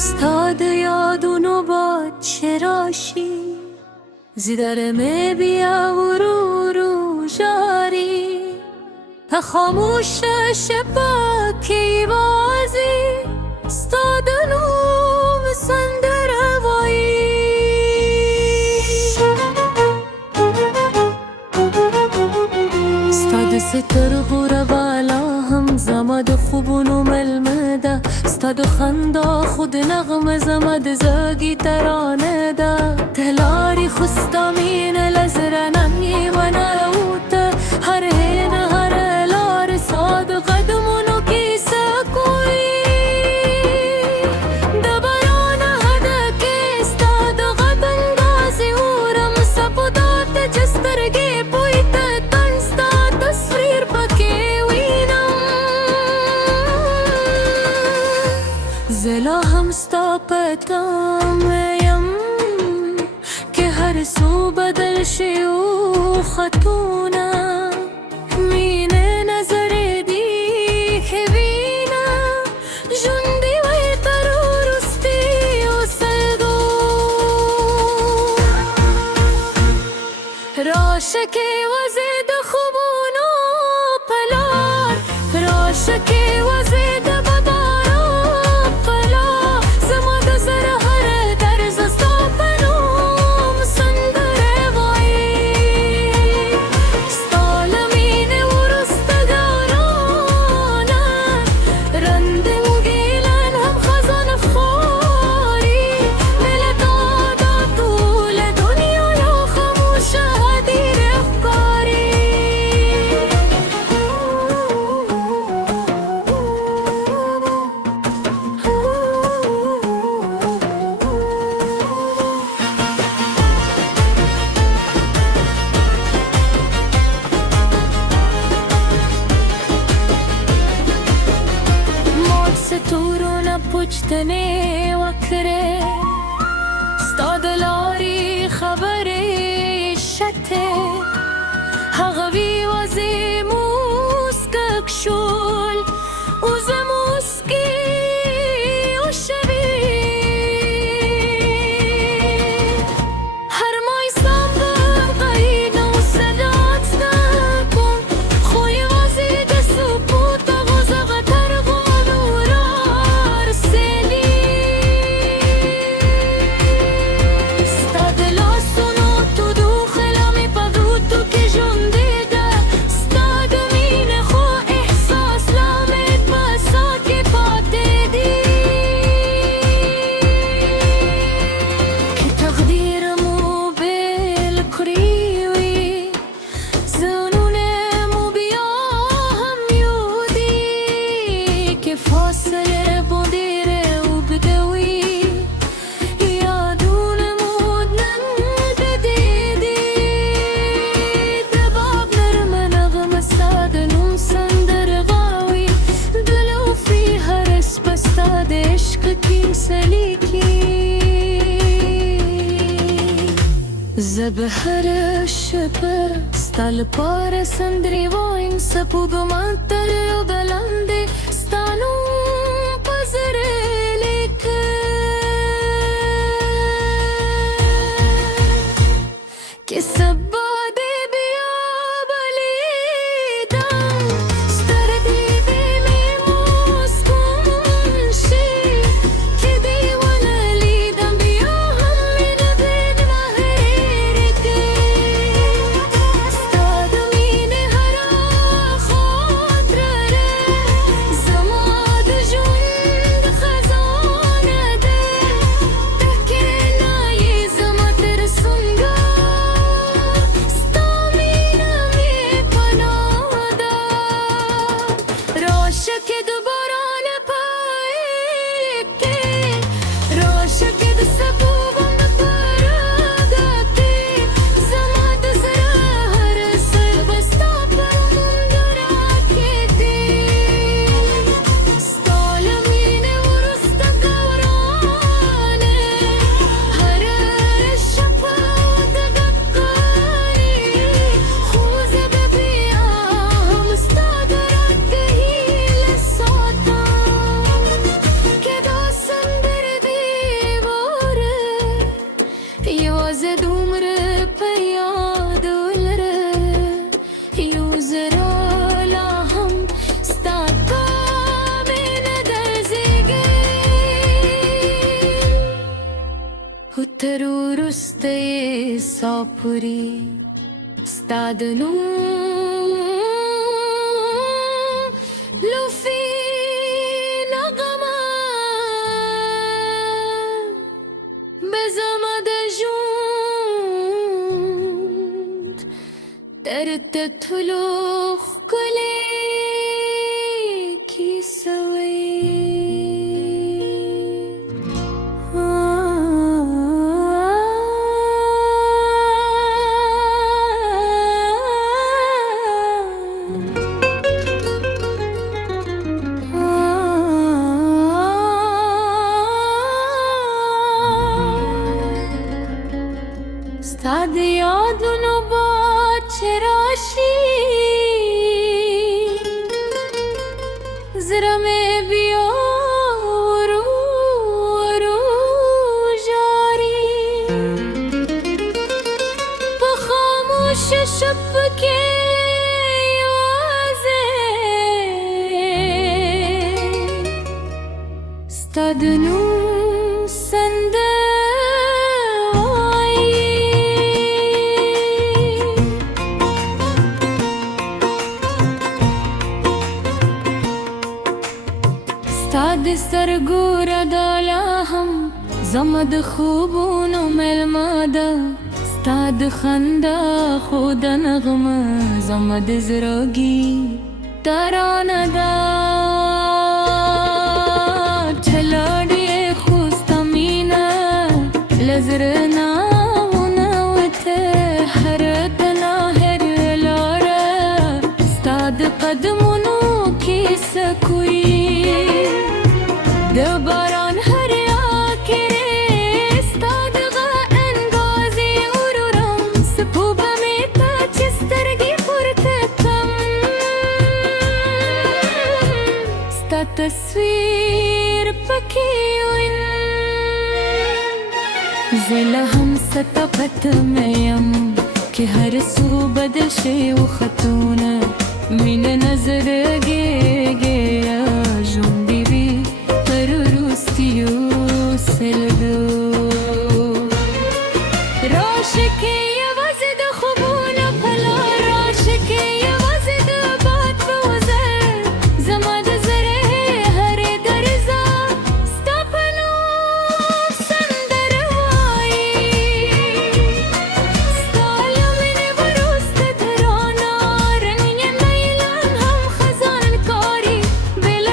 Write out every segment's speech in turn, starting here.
استاد یادونو با چراشی زیدر می بیا و رو جاری خاموشش با کی بازی استادنو سندر وایی استاد ستر غور بالا هم زمد خوبونو ملمده استاد خندا خود نغم زمد زاگی ترانه ده تلاری خستامین لزرننی و نروت هر هین هر لار صاد قدمونو کیسه کوی دبران هدک استاد غدنگازی ورم سپودات جسترگی پویت تنستا تصویر پکی وینم زلا هم ستاپتامیم که هر سو بدل شیو خطونه مینه نظر دی که بینه جندی و ترورستی و سلگو راشکی وزید خوبونو پلار راشکی وزید بدارو پلار زماد زر هر درز استاپنوم سندر وایی ستالمین ورستگارانه رندم گیلن هم خزان خوری دل دادا طول دنیا یا خموش هدیر افکاری موت ستورون پوچتنی وکره استاد لاری خبری شته هغوی وزی موسکک شول وز موسکی و شبی هر مای سامبم قید و صدات نکن خوی وزی دستو پوتا غزق ترغال و رار سلی استاد لاسونو تو دخلمی پدوتو که جندیده استاد مین خو احساس لامد بسا که پاتدی که تقدیرمو بالکریوی زنونمو بیا هم یودی که فاصله بودیره و بدوی یادونمو ننددیدی دباب نرم نغم استادنم سندر غاوی دلو فی هرس بستاد عشق کی سلیکی زبهر شپر ستال پار سندری واین سپوگمان تر و بلنده ستانو پزره لیکه که سباده بیا بلیدم ستردی بیمی موسکون شی که دیوانه لیدم بیا همین بین مهریکه استادمین هر خاطره زماد جند خزانه ده تکه نایی زمتر سنگا استامینم پناهده راشک دوباران پایکه راشک دسپوبم پرگتی زماد زهر سر بستاپم دراکتی ستالمین ورستگارانه هر شپا دقیقی خوز ببیام استاد رکهی لسات پترو رسته ساپوری ستادنو لوفی نغما بزمد جوند درت تلوخ کلی کی سوی ستاد یادونو با چراشی زرا میں بیارو رو جاری بخاموش شب کے یوازے ستاد نو سنده ستاد سرگور دالا هم زمد خوبونو ملمادا ستاد خندا خود نغم زمد زرگی ترانه دا چلاڑی خوستا مینا لزرنا ونوته هر دنا هر لاره ستاد قدمونو کی سکوی دباران هر آکره ستاد غا انگازی ارورم سپوبه میتا چسترگی پرتتم ستا تصویر پکیوین زلا هم ستا پتمیم که هر سو بدل شی و خطونه من نظر گه گه جوندی بی روستیو سلدو راشکی یوازی ده خوبونه پلا راشکی یوازی ده باد بوزه زما ده زره هر درزا ستا پنو سندر وایی ستا لمن وروست ترانا رنگ نیلان هم خزان کاری بلا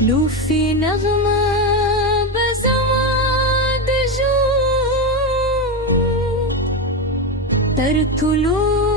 لوفي نغمة بزماد جو ترتلو